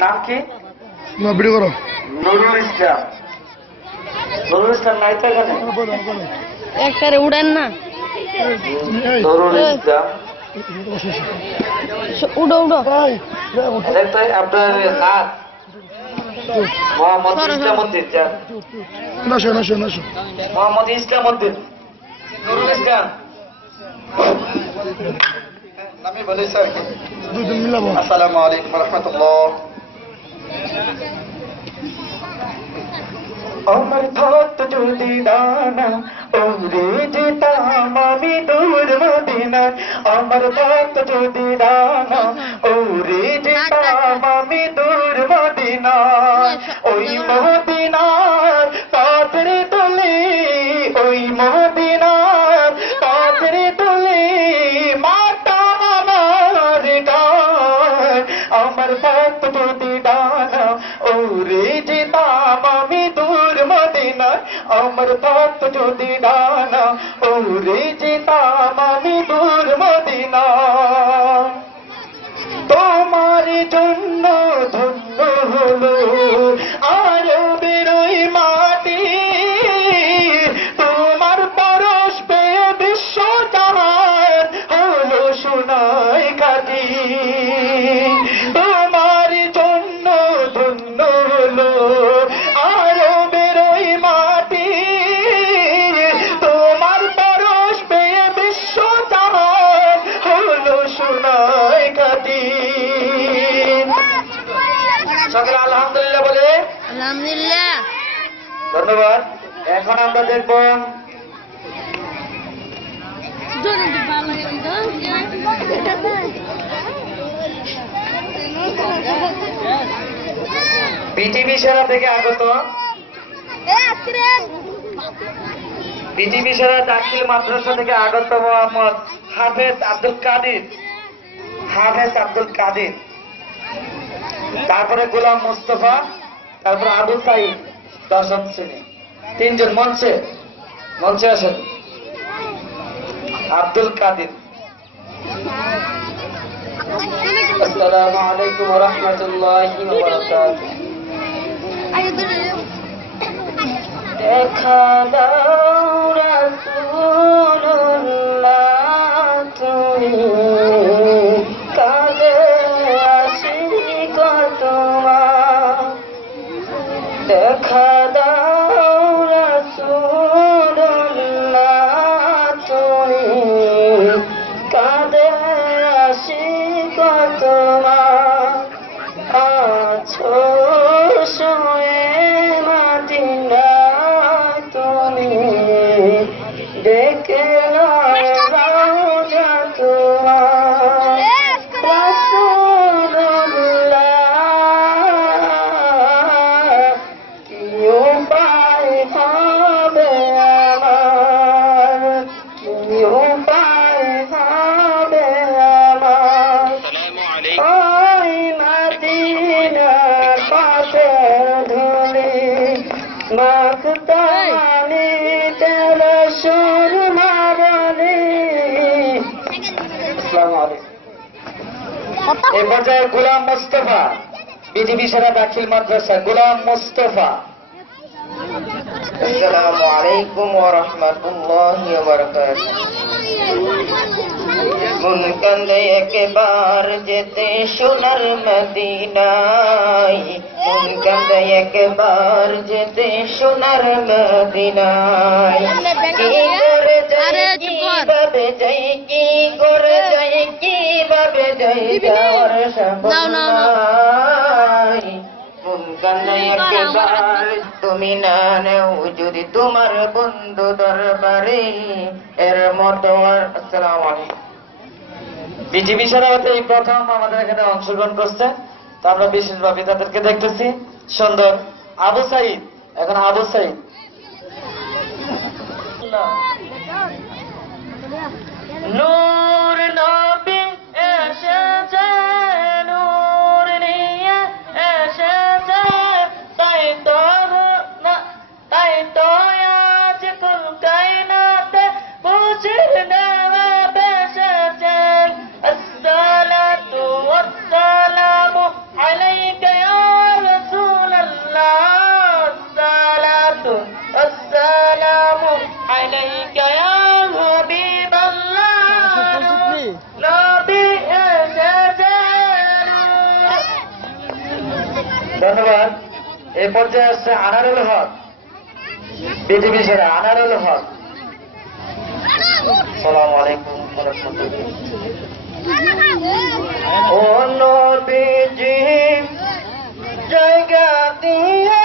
নাম কি? ভিডিও করো। নুরুল ইসলাম। নুরুল ইসলাম নাই তো এখানে? একটারে উড়েন না। নুরুল ইসলাম উড়ো উড়ো। আপনার নাথ মোহাম্মদ ইসলামউদ্দিন। মোহাম্মদ ইসলামউদ্দিন। নুরুল ইসলাম আমি বলি স্যার। আসসালামু আলাইকুম রহমতুল্লাহ। আমার থাকত যদি ডানা উড়ে যেতাম আমি দূর মদিনায়। আমার থাকত যদি ডানা উড়ে যেতাম আমি দূর মদিনায়। ওই মদিনার পাথর তলে, ওই মদিনার পাথর তলে মাতা আমার গায়। আমার থাকত যদি ডানা উড়ে যেতাম আমি দূর মদিনায়। আমার থাকত যদি ডানা উড়ে যেতাম আমি দূর মদিনায়। তোমার জন্য ধন্য হলো আরবের ওই মাটি। তোমার পরশ পেয়ে বিশ্ব জাহান হলো সোনায় খাঁটি। তোমার জন্য ধন্য হলো আরবের ওই মাটি। তোমার পরশ পেয়ে বিশ্ব জাহান হলো সোনায় খাঁটি। সকলে আলহামদুলিল্লাহ বলে। আলহামদুলিল্লাহ। ধন্যবাদ। এখন আমরা দেখব পিটিভি সেরা থেকে আগত, পিটিভি সেরা দাখিল মাদ্রাসা থেকে আগত মোহাম্মদ হাফেজ আব্দুল কাদির। হাফেজ আব্দুল কাদির, তারপরে গোলাম মুস্তফা, তারপরে আবু সাইদ 10ম শ্রেণী। তিনজন মঞ্চে আসেন। আব্দুল কাদির। আসসালামু আলাইকুম ওয়া রাহমাতুল্লাহি ওয়া বারাকাতুহু। দেখা দাও রাসূলুল্লাহ তুমি কাঁদে আশিক তোমার। দেখা দাও রাসূলুল্লাহ তুমি কাঁদে আশিক তোমার। আছো শুয়ে মদিনায় তুমি ডেকে লয় রওজা তোমার। রাসূলুল্লাহ কি উপায় হবে আমার, কি উপায় হবে আমার। ওই মদিনার পাশে ধরে মাখতানি তেল সুরমা বলে। আসসালামু আলাইকুম। এই পর্যায়ে গোলাম মুস্তফা, বিজিবি সেরা দাখিল মাদ্রাসা গোলাম মুস্তফা। আসসালামু আলাইকুম ওয়া রাহমাতুল্লাহি ওয়া বারাকাতুহু। মন কান্দে একবার যেতে সোনার মদিনায়। মন কান্দে একবার যেতে সোনার মদিনায়। কি করে যাই, কিভাবে যাই, কি করে যাই, কিভাবে যাই, যাওয়ার সামর্থ্য নাই। মন কান্দে একবার তুমি না নেও যদি তোমার বন্ধু দরবারে এর মতো। আসসালামু আলাইকুম। বিজিবি সেরা হতে এই প্রথম আমাদের এখানে অংশগ্রহণ করছে, তো আমরা বিশেষভাবে তাদেরকে দেখতেছি। সুন্দর। আবু সাইদ, এখন আবু সাইদ। নূর নবী এসেছে, নূর নিয়ে এসেছে, তাই তো আজ কুল কায়নাতে পৌঁছের নেওয়া বেসেছে। আসসালাতু ওয়াসসালাম ধন্যবাদ। এই পর্যায়ে আসছে আনারুল হক, বিজেপি সেরা আনারুল হক। আসসালামু আলাইকুম ওয়া রাহমাতুল্লাহ। ও নবীজি জায়গা দিয়ে